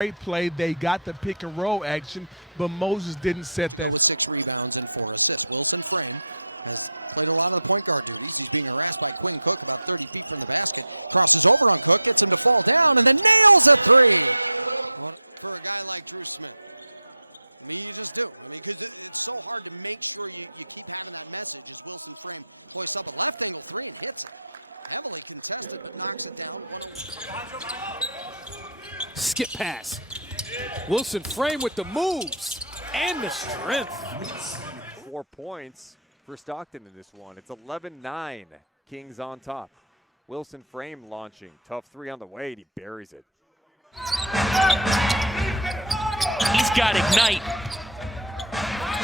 Great play. They got the pick and roll action, but Moses didn't set that. Go with 6 rebounds and 4 assists. Wilson Frame has played a lot of the point guard duties. He's being harassed by Quinn Cook about 30 feet from the basket. Crosses over on Cook, gets him to fall down, and then nails a 3. For a guy like Drew Smith. I mean, you just do. I mean, because it's so hard to make sure you keep having that message as Wilson Frame hoists up a left angle 3 and hits it. Heavily contested, but knocks it down. 101. Skip pass. Wilson Frame with the moves and the strength. 4 points for Stockton in this one. It's 11-9. Kings on top. Wilson Frame launching. Tough 3 on the way, and he buries it. He's got Ignite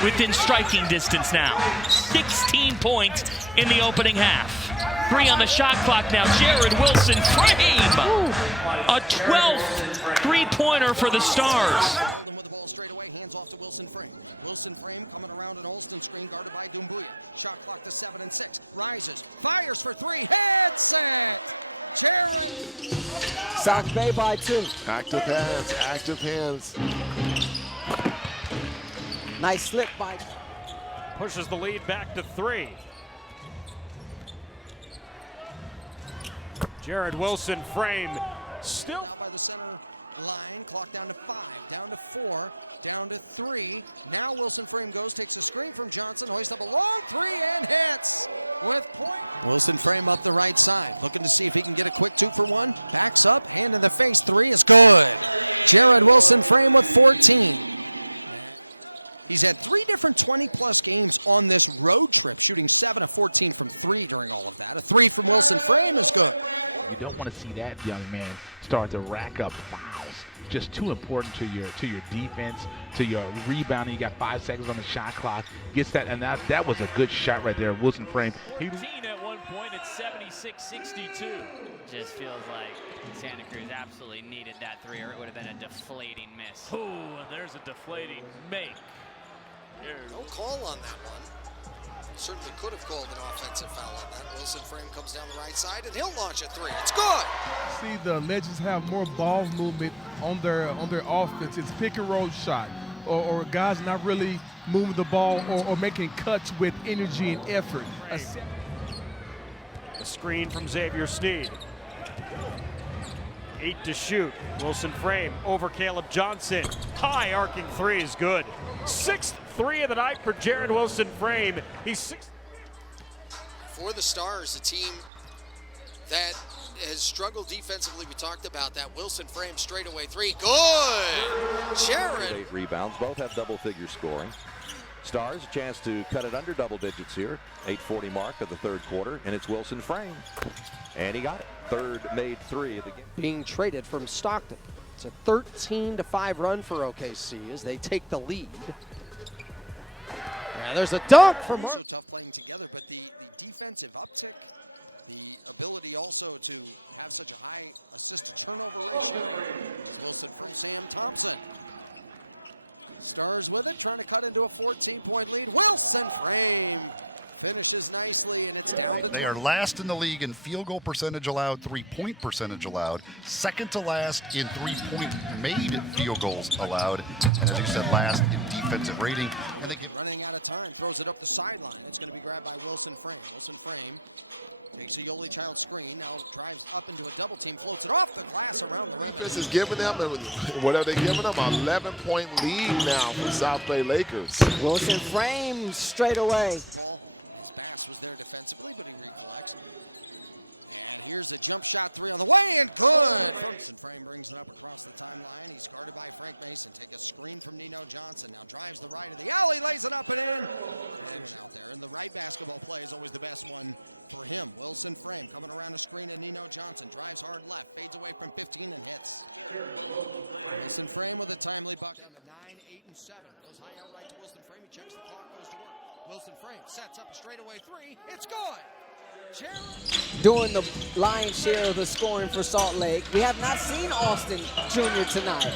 within striking distance now. 16 points in the opening half. 3 on the shot clock now. Jared Wilson Frame. A 12th three-pointer for the Stars. Holden with the ball straight away, hands off to Wilson Frame. Wilson Frame coming around an Olston screen guarded by Doumbouya. Shot clock to 7 and 6. Rises, fires for 3, hits it! Jared. South Bay by 2. Active hands, active hands. Nice slip by. Pushes the lead back to 3. Jared Wilson Frame still out by the center line. Clock down to 5, down to 4, down to 3. Now Wilson Frame goes, takes a screen from Johnson, hoists up a long 3 and hits with point. Wilson Frame up the right side, looking to see if he can get a quick 2 for 1. Backs up, hand in the face, 3 is good. Jared Wilson Frame with 14. He's had 3 different 20-plus games on this road trip, shooting 7 of 14 from 3 during all of that. A 3 from Wilson Frame is good. You don't want to see that young man start to rack up fouls. Just too important to your defense, to your rebounding. You got 5 seconds on the shot clock. Gets that, and that was a good shot right there, Wilson Frame. He at one point at 76-62. Just feels like Santa Cruz absolutely needed that 3, or it would have been a deflating miss. Oh, and there's a deflating make. No call on that one. Certainly could have called an offensive foul on that. Wilson Frame comes down the right side, and he'll launch a 3. It's good. See, the Legends have more ball movement on their offense. It's pick and roll shot, or guys not really moving the ball or making cuts with energy and effort. a screen from Xavier Sneed. 8 to shoot. Wilson Frame over Caleb Johnson. High arcing 3 is good. 6th 3 of the night for Jared Wilson Frame. He's 6. For the Stars, a team that has struggled defensively. We talked about that. Wilson Frame straightaway 3. Good! Jared. 8 rebounds. Both have double-figure scoring. Stars a chance to cut it under double digits here. 8:40 mark of the third quarter, and it's Wilson Frame. And he got it. Third made 3 of the game. Being traded from Stockton. It's a 13-5 run for OKC as they take the lead. Yeah, there's a dunk from Mark. So tough playing together, but the defensive uptick, the ability also to have such a high assist-to-turnover ratio is Wilson from Sam Thompson. Stars with it, trying to cut into a 14-point lead. Wilson Frame finishes nicely, and it's down to 20. They are last in the league in field goal percentage allowed, 3-point percentage allowed, second to last in 3-point made field goals allowed, and as you said, last in defensive rating. And they running out of time, throws it up the sideline. It's going to be grabbed by Wilson Frame. Wilson Frame takes a Yoli Child screen, now drives up into a double team, floats it off the glass around the rim. This is giving them, what are they giving them? An 11-point lead now for South Bay Lakers. Wilson Frame straight away. The ball, as Bass was there defensively, but he recollects. And here's a jump shot 3 on the way, and good! Wilson Frame brings it up across the timeline. He's guarded by Frank Mason. Take a screen from Nino Johnson. Now drives the right of the alley, lays it up and in. And out there. And the right basketball play is always the best one for him. Wilson Frame coming around the screen at Nino Johnson. Drives hard left, fades away from 15 and hits. Wilson Frame with a timely bucket. 9, 8, and 7. Goes high out right to Wilson Frame. He checks the clock, goes to work. Wilson Frame sets up a straightaway 3. It's good! Doing the lion's share of the scoring for Salt Lake. We have not seen Austin Jr. tonight.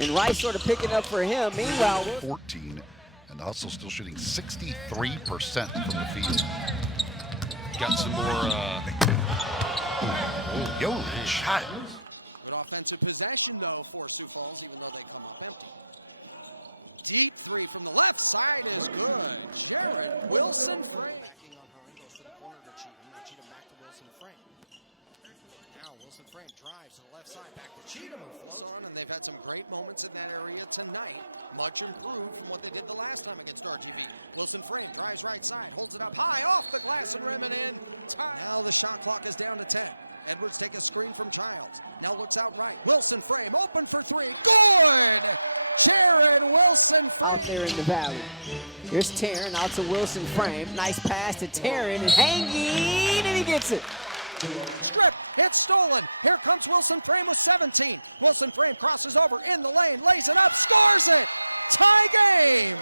And Rice sort of picking up for him. Meanwhile, 14, and the Hustle still shooting 63% from the field. Got some more. Yo, shot. Good offensive possession, though, for Sioux Falls, even though they come up empty. Deep three from the left side is good. Jared Wilson Frame. Now Wilson Frame drives to the left side, back to Cheatham. This on, and they've had some great moments in that area tonight. Much improved from what they did the last time against RGV. Wilson Frame drives right side, holds it up high, off the glass and rim and in. Now the shot clock is down to 10. Edwards take a screen from Childs. Now looks out right. Wilson Frame open for three. Good! Jared Wilson Frame. Out there in the valley. Here's Taryn out to Wilson Frame. Nice pass to Taryn and hanging, and he gets it. Strip, it's stolen. Here comes Wilson Frame with 17. Wilson Frame crosses over in the lane, lays it up, scores it. Tie game.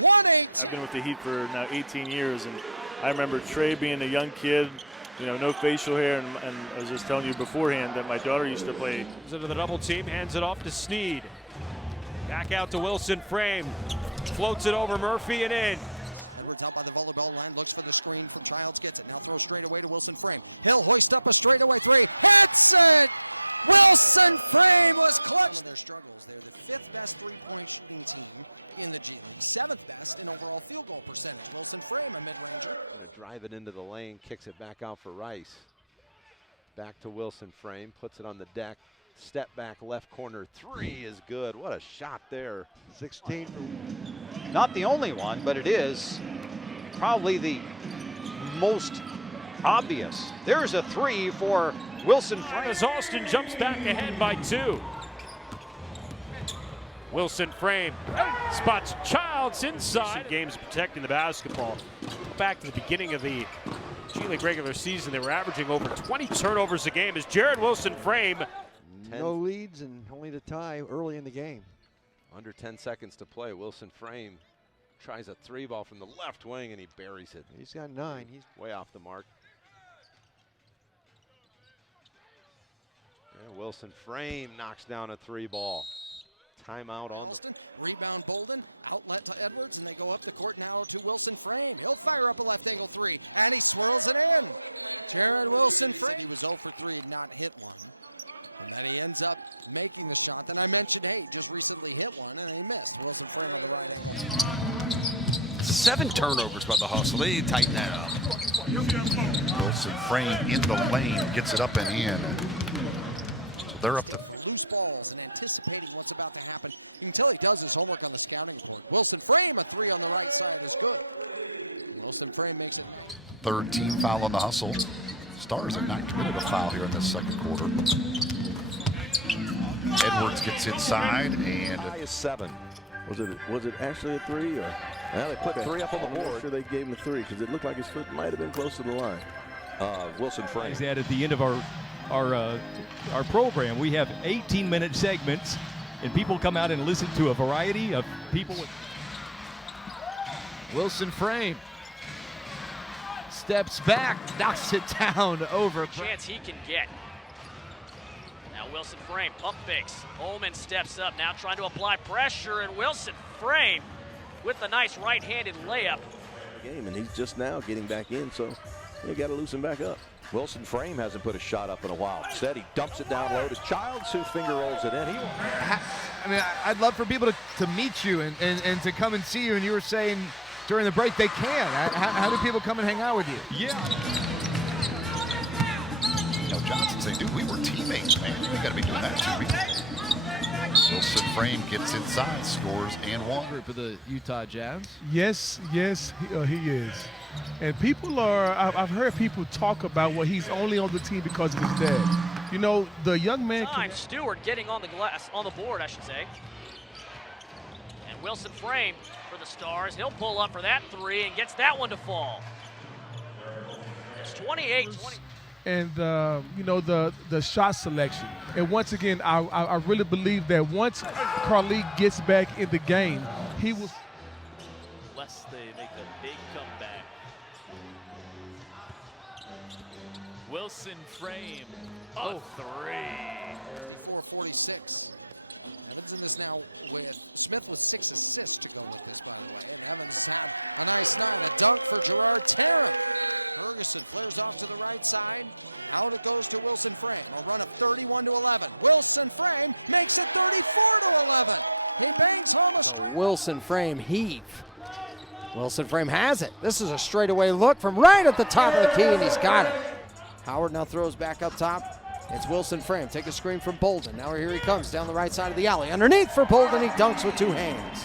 118. I've been with the Heat for now 18 years, and I remember Trey being a young kid, you know, no facial hair, and I was just telling you beforehand that my daughter used to play. Into the double team, hands it off to Sneed. Back out to Wilson Frame. Floats it over Murphy and in. Edwards out by the volleyball line, looks for the screen from Childs, gets it. Now throws straight away to Wilson Frame. He'll hoist up a straightaway three, hits it! Wilson Frame was clutch. One of their struggles, they're the 5th best three-point shooting team in the G League, 7th best in overall field goal percentage. Wilson Frame, a mid-ranger. Drive it into the lane, kicks it back out for Rice. Back to Wilson Frame, puts it on the deck. Step back left corner, three is good. What a shot there. 16. Not the only one, but it is probably the most obvious. There's a three for Wilson Frame. As Austin jumps back ahead by 2. Wilson Frame spots Childs inside. Games protecting the basketball. Back to the beginning of the G League regular season, they were averaging over 20 turnovers a game as Jared Wilson Frame. No leads and only the tie early in the game. Under 10 seconds to play, Wilson Frame tries a three ball from the left wing and he buries it. He's got 9. He's way off the mark. Yeah, Wilson Frame knocks down a three ball. Timeout. Alston, rebound Bolden, outlet to Edwards, and they go up the court now to Wilson Frame. He'll fire up a left angle three, and he swirls it in. Jared Wilson Frame. He was 0 for 3 and not hit one. And then he ends up making the shot. Then I mentioned, hey, just recently hit one, and he missed. Wilson Frame on the right ankle. 7 turnovers by the Hustle. They need to tighten that up. Wilson Frame in the lane, gets it up and in. They're up for loose balls and anticipating what's about to happen. You can tell he does his homework on the scouting report. Wilson Frame, a three on the right side is good. Wilson Frame makes it 9. 3rd team foul on the Hustle. Stars have not committed a foul here in this second quarter. Edwards gets inside and high is 7. Was it actually a 3 or? Well, they put 3 up on the board. I'm sure they gave him a 3 because it looked like his foot might have been close to the line. Wilson Frame. That at the end of our program, we have 18-minute segments, and people come out and listen to a variety of people. Wilson Frame steps back, knocks it down over. Chance he can get. Now Wilson Frame, pump fakes. Ullman steps up, now trying to apply pressure, and Wilson Frame with the nice right-handed layup. Game, and he's just now getting back in, so they got to loosen back up. Wilson Frame hasn't put a shot up in a while. Instead, he dumps it down low to Childs, who finger rolls it in. I mean, I'd love for people to meet you and to come and see you, and you were saying during the break they can. How do people come and hang out with you? Yeah. Johnson saying, dude, we were teammates, man. We got to be doing that too. Wilson Frame gets inside, scores, and one. Group of the Utah Jazz. Yes, he is. And people I've heard people talk about, well, he's only on the team because of his dad. You know, the young man. Stewart getting on the glass, on the board, I should say. And Wilson Frame for the Stars. He'll pull up for that three and gets that one to fall. It's 28-20. And you know, the shot selection. And once again, I really believe that once Carly gets back in the game, he will. Unless they make a big comeback. Wilson Frame, a three. 54-46. Evans in this now with Smith with 6 assists to go with this, by the way. And Evans had a nice night, a dunk for Gerard Tarrant. Ferguson flares off to the right side. Out it goes to Wilson Frame. A run of 31-11. Wilson Frame makes it 34-11. He bangs home a straight. Wilson Frame heave. Wilson Frame has it. This is a straightaway look from right at the top of the key, and he's got it. Howard now throws back up top. It's Wilson Frame. Take a screen from Bolden. Now here he comes down the right side of the alley. Underneath for Bolden. He dunks with two hands.